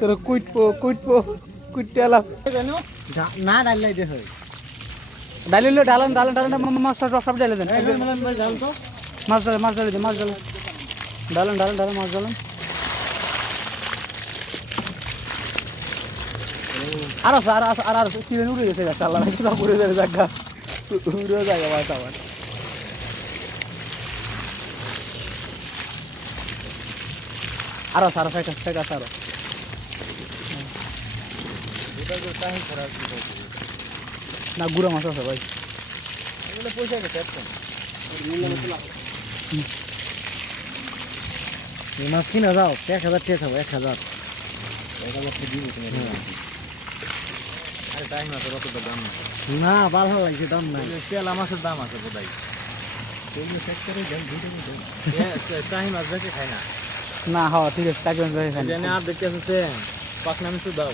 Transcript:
তোর কুইটতে এলাম না ডালাই দে হয় ডালিলে ডালান মাছ সব ডালে দেন তো মাছ ডালে দেন ডালান মাছ ডালান আর কি উড়ে গেছে গাছ আল্লাহ সব উড়ে যাবে জায়গা উড়ে জায়গা মাছ আবার আরো না গুড়া মাছ আছে ভাই পয়সা গেছে মাছ কিনা যাও 1000 টাকা হবে 1000 না ভালো লাগছে দাম নাই তেল মাছের দাম আছে বোধহয় চাহি মাছ বেশি খায় না না হ্যাঁ ঠিক আছে তাকে আর দেখতে আছে পাকনা মিশু দাও